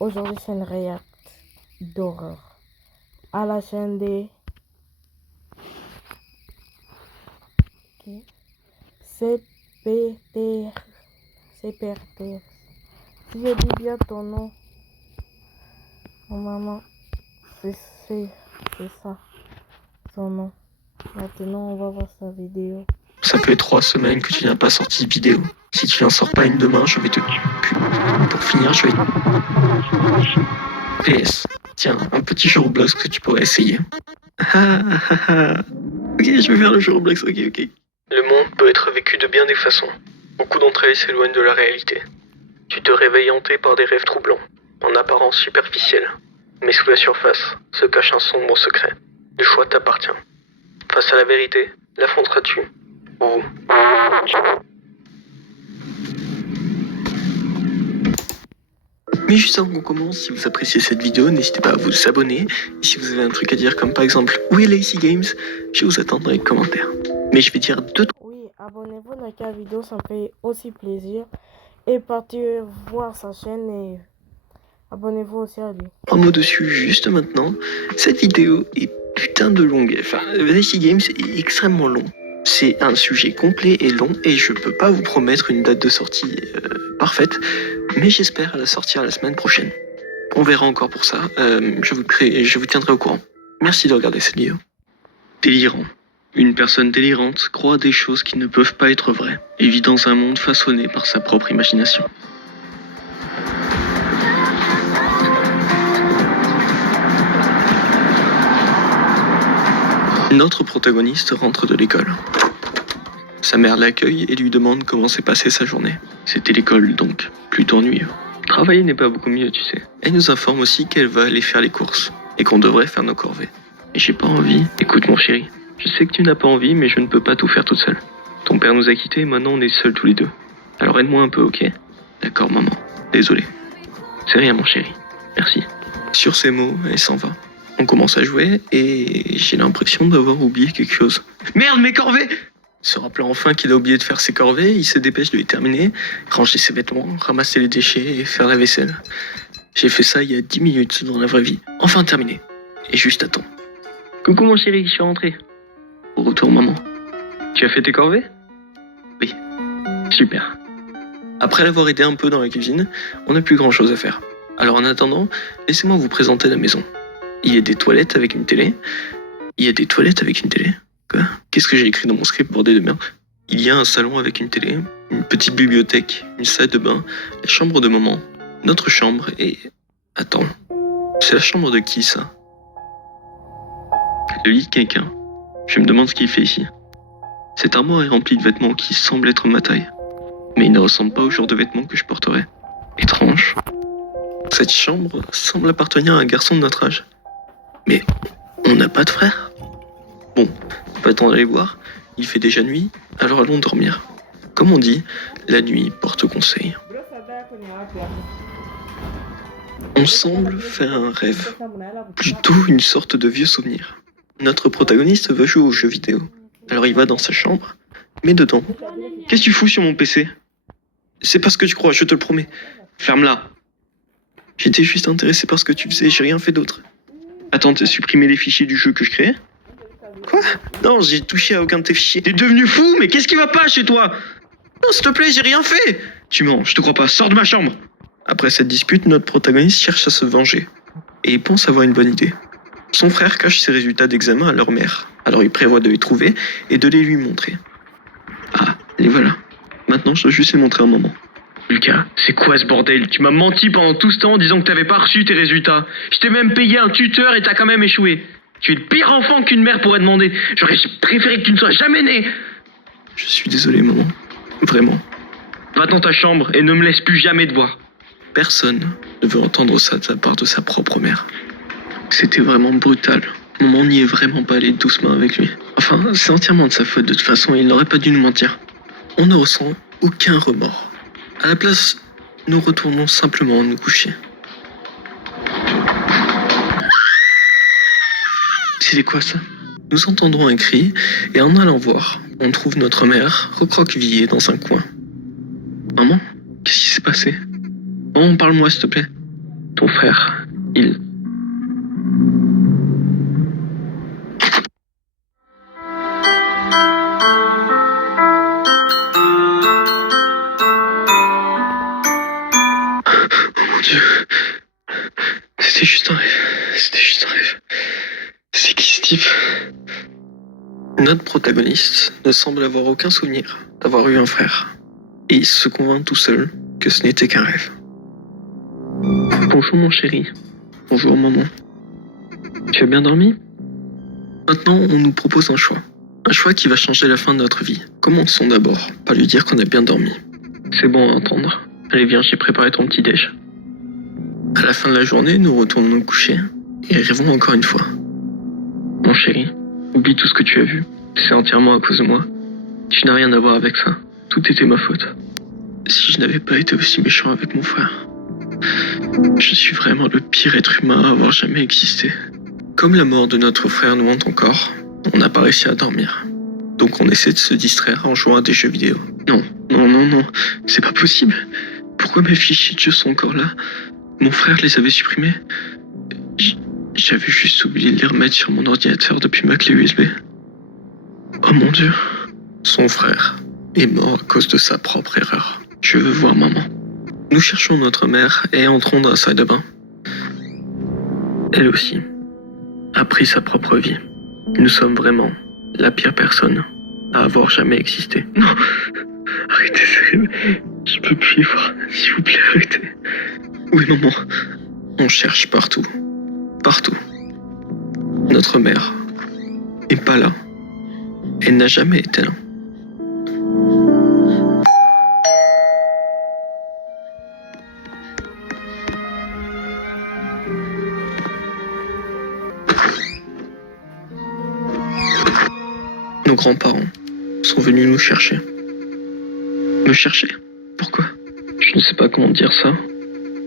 Aujourd'hui, c'est une réact d'horreur à la chaîne des CPT. CPRT. Si je dis bien ton nom, maman, c'est ça, son nom. Maintenant, on va voir sa vidéo. Ça fait 3 semaines que tu n'as pas sorti de vidéo. Si tu n'en sors pas une demain, je vais te tuer. Pour finir, je vais... PS. Tiens, un petit jeu Roblox que tu pourrais essayer. Ok, je vais faire le jeu Roblox, ok. Le monde peut être vécu de bien des façons. Beaucoup d'entre elles s'éloignent de la réalité. Tu te réveilles hanté par des rêves troublants, en apparence superficiels. Mais sous la surface se cache un sombre secret. Le choix t'appartient. Face à la vérité, l'affronteras-tu ou... Mais juste avant qu'on commence, si vous appréciez cette vidéo, n'hésitez pas à vous abonner. Et si vous avez un truc à dire, comme par exemple « Oui, Lazy Games », je vous attends dans les commentaires. Mais je vais dire 2-3 Oui, abonnez-vous dans la vidéo, ça me fait aussi plaisir. Et partez voir sa chaîne et abonnez-vous aussi à lui. mots dessus juste maintenant. Cette vidéo est putain de longue. Enfin, Lazy Games est extrêmement long. C'est un sujet complet et long et je peux pas vous promettre une date de sortie parfaite, mais j'espère la sortir la semaine prochaine. On verra encore pour ça, je vous tiendrai au courant. Merci de regarder cette vidéo. Délirant. Une personne délirante croit des choses qui ne peuvent pas être vraies et vit dans un monde façonné par sa propre imagination. Notre protagoniste rentre de l'école. Sa mère l'accueille et lui demande comment s'est passée sa journée. C'était l'école donc, plutôt ennuyeux. Travailler n'est pas beaucoup mieux, tu sais. Elle nous informe aussi qu'elle va aller faire les courses et qu'on devrait faire nos corvées. Et j'ai pas envie. Écoute mon chéri, je sais que tu n'as pas envie, mais je ne peux pas tout faire toute seule. Ton père nous a quittés et maintenant on est seuls tous les deux. Alors aide-moi un peu, ok? D'accord maman, désolé. C'est rien mon chéri, merci. Sur ces mots, elle s'en va. On commence à jouer et j'ai l'impression d'avoir oublié quelque chose. Merde, mes corvées! Se rappelant enfin qu'il a oublié de faire ses corvées, il se dépêche de les terminer, ranger ses vêtements, ramasser les déchets et faire la vaisselle. J'ai fait ça il y a 10 minutes dans la vraie vie. Enfin terminé. Et juste à temps. Coucou mon chéri, je suis rentré. Au retour maman. Tu as fait tes corvées? Oui. Super. Après l'avoir aidé un peu dans la cuisine, on n'a plus grand chose à faire. Alors en attendant, laissez-moi vous présenter la maison. Il y a des toilettes avec une télé. Quoi? Qu'est-ce que j'ai écrit dans mon script, bordel de merde? Il y a un salon avec une télé, une petite bibliothèque, une salle de bain, la chambre de maman, notre chambre et... Attends, c'est la chambre de qui ça? Le lit de quelqu'un. Je me demande ce qu'il fait ici. Cette armoire est remplie de vêtements qui semblent être ma taille. Mais ils ne ressemblent pas au genre de vêtements que je porterais. Étrange. Cette chambre semble appartenir à un garçon de notre âge. Mais on n'a pas de frère? Bon, pas le temps d'aller voir, il fait déjà nuit, alors allons dormir. Comme on dit, la nuit porte conseil. On semble faire un rêve, plutôt une sorte de vieux souvenir. Notre protagoniste veut jouer aux jeux vidéo, alors il va dans sa chambre, mais dedans. Qu'est-ce que tu fous sur mon PC? C'est pas ce que tu crois, je te le promets. Ferme-la. J'étais juste intéressé par ce que tu faisais, j'ai rien fait d'autre. Attends, t'as supprimé les fichiers du jeu que je créais? Quoi? Non, j'ai touché à aucun de tes fichiers. T'es devenu fou? Mais qu'est-ce qui va pas chez toi? Non, s'il te plaît, j'ai rien fait. Tu mens, je te crois pas, sors de ma chambre. Après cette dispute, notre protagoniste cherche à se venger. Et il pense avoir une bonne idée. Son frère cache ses résultats d'examen à leur mère. Alors il prévoit de les trouver et de les lui montrer. Ah, les voilà. Maintenant, je dois juste les montrer à maman. Lucas, c'est quoi ce bordel? Tu m'as menti pendant tout ce temps en disant que t'avais pas reçu tes résultats. Je t'ai même payé un tuteur et t'as quand même échoué. Tu es le pire enfant qu'une mère pourrait demander. J'aurais préféré que tu ne sois jamais né. Je suis désolé, maman. Vraiment. Va dans ta chambre et ne me laisse plus jamais te voir. Personne ne veut entendre ça de la part de sa propre mère. C'était vraiment brutal. Maman n'y est vraiment pas allée doucement avec lui. Enfin, c'est entièrement de sa faute. De toute façon, il n'aurait pas dû nous mentir. On ne ressent aucun remords. À la place, nous retournons simplement nous coucher. C'était quoi ça? Nous entendons un cri et en allant voir, on trouve notre mère recroquevillée dans un coin. Maman, qu'est-ce qui s'est passé? Maman, parle-moi s'il te plaît. ton frère, il... Oh mon Dieu. C'était juste un rêve. C'était juste un rêve. C'est qui Steve? Notre protagoniste ne semble avoir aucun souvenir d'avoir eu un frère. Et il se convainc tout seul que ce n'était qu'un rêve. Bonjour mon chéri. Bonjour maman. Tu as bien dormi? Maintenant, on nous propose un choix. Un choix qui va changer la fin de notre vie. Commençons d'abord par lui dire qu'on a bien dormi. C'est bon à entendre. Allez viens, j'ai préparé ton petit déj. À la fin de la journée, nous retournons nous coucher et rêvons encore une fois. Mon chéri, oublie tout ce que tu as vu. C'est entièrement à cause de moi. Tu n'as rien à voir avec ça. Tout était ma faute. Si je n'avais pas été aussi méchant avec mon frère. Je suis vraiment le pire être humain à avoir jamais existé. Comme la mort de notre frère nous hante encore, on n'a pas réussi à dormir. Donc on essaie de se distraire en jouant à des jeux vidéo. Non, c'est pas possible. Pourquoi mes fichiers de jeux sont encore là? Mon frère les avait supprimés. J'avais juste oublié de les remettre sur mon ordinateur depuis ma clé USB. Oh mon Dieu. Son frère est mort à cause de sa propre erreur. Je veux voir maman. Nous cherchons notre mère et entrons dans la salle de bain. Elle aussi a pris sa propre vie. Nous sommes vraiment la pire personne à avoir jamais existé. Non, arrêtez, sérieux. Je peux plus y voir. S'il vous plaît, arrêtez. Oui, maman. On cherche partout. Partout. Notre mère est pas là. Elle n'a jamais été là. Nos grands-parents sont venus nous chercher. Me chercher? Pourquoi? Je ne sais pas comment dire ça.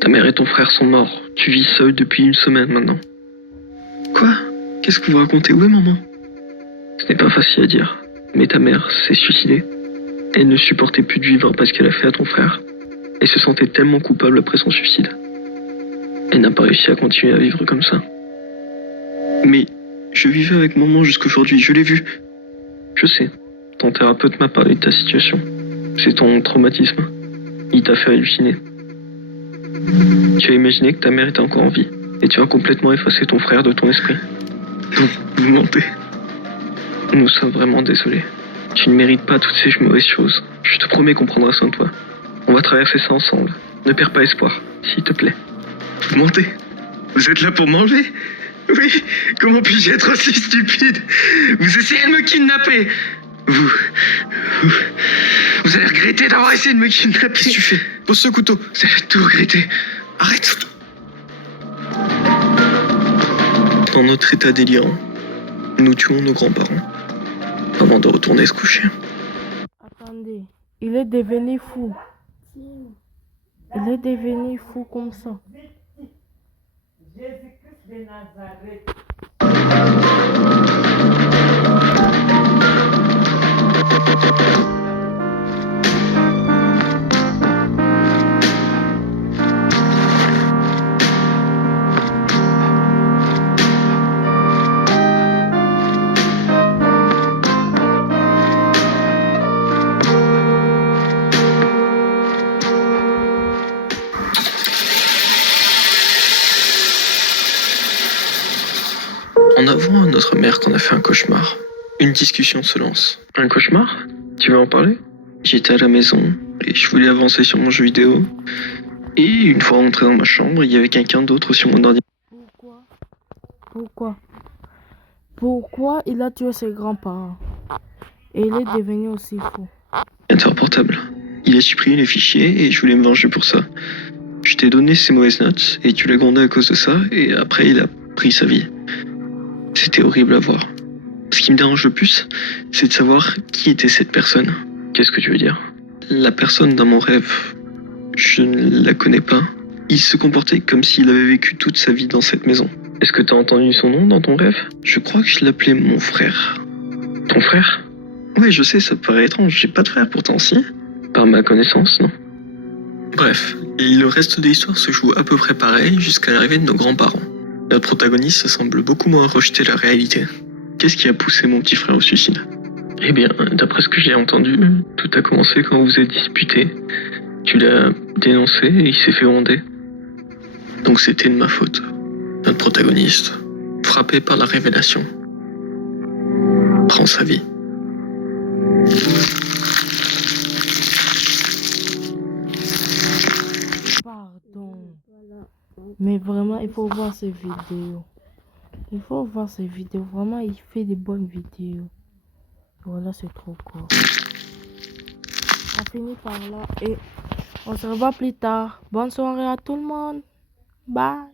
Ta mère et ton frère sont morts. Tu vis seul depuis une semaine maintenant. Quoi? Qu'est-ce que vous racontez? Où est maman? Ce n'est pas facile à dire, mais ta mère s'est suicidée. Elle ne supportait plus de vivre parce qu'elle a fait à ton frère. Elle se sentait tellement coupable après son suicide. Elle n'a pas réussi à continuer à vivre comme ça. Mais je vivais avec maman jusqu'aujourd'hui, je l'ai vue. Je sais, ton thérapeute m'a parlé de ta situation. C'est ton traumatisme. Il t'a fait halluciner. Tu as imaginé que ta mère était encore en vie, et tu as complètement effacé ton frère de ton esprit. Non, vous mentez. Nous sommes vraiment désolés. Tu ne mérites pas toutes ces mauvaises choses. Je te promets qu'on prendra soin de toi. On va traverser ça ensemble. Ne perds pas espoir, s'il te plaît. Vous mentez? Vous êtes là pour m'enlever? Oui, comment puis-je être aussi stupide? Vous essayez de me kidnapper. Vous allez regretter d'avoir essayé de me kidnapper. Qu'est-ce que tu fais? Pose ce couteau. Vous allez tout regretter. Arrête. Dans notre état délirant, nous tuons nos grands-parents avant de retourner se coucher. Attendez, il est devenu fou. Il est devenu fou comme ça. Jésus-Christ de Nazareth. En avouant à notre mère qu'on a fait un cauchemar, une discussion se lance. Un cauchemar? Tu veux en parler? J'étais à la maison et je voulais avancer sur mon jeu vidéo. Et une fois rentré dans ma chambre, il y avait quelqu'un d'autre sur mon ordinateur. Pourquoi il a tué ses grands-parents? Et il est devenu aussi fou. Ordinateur portable. Il a supprimé les fichiers et je voulais me venger pour ça. Je t'ai donné ces mauvaises notes et tu l'as grondé à cause de ça et après il a pris sa vie. C'était horrible à voir. Ce qui me dérange le plus, c'est de savoir qui était cette personne. Qu'est-ce que tu veux dire? La personne dans mon rêve, je ne la connais pas. Il se comportait comme s'il avait vécu toute sa vie dans cette maison. Est-ce que t'as entendu son nom dans ton rêve? Je crois que je l'appelais mon frère. Ton frère? Ouais, je sais, ça paraît étrange. J'ai pas de frère pourtant, si? Par ma connaissance, non. Bref, Et le reste de l'histoire se joue à peu près pareil jusqu'à l'arrivée de nos grands-parents. Notre protagoniste semble beaucoup moins rejeter la réalité. Qu'est-ce qui a poussé mon petit frère au suicide? Eh bien, d'après ce que j'ai entendu, tout a commencé quand vous vous êtes disputé. Tu l'as dénoncé et il s'est fait gronder. Donc c'était de ma faute. Notre protagoniste, frappé par la révélation, prend sa vie. Pardon. Mais vraiment, il faut voir ces vidéos. Il faut voir ces vidéos. Vraiment, il fait des bonnes vidéos. Voilà, c'est trop cool. On finit par là et on se revoit plus tard. Bonne soirée à tout le monde. Bye.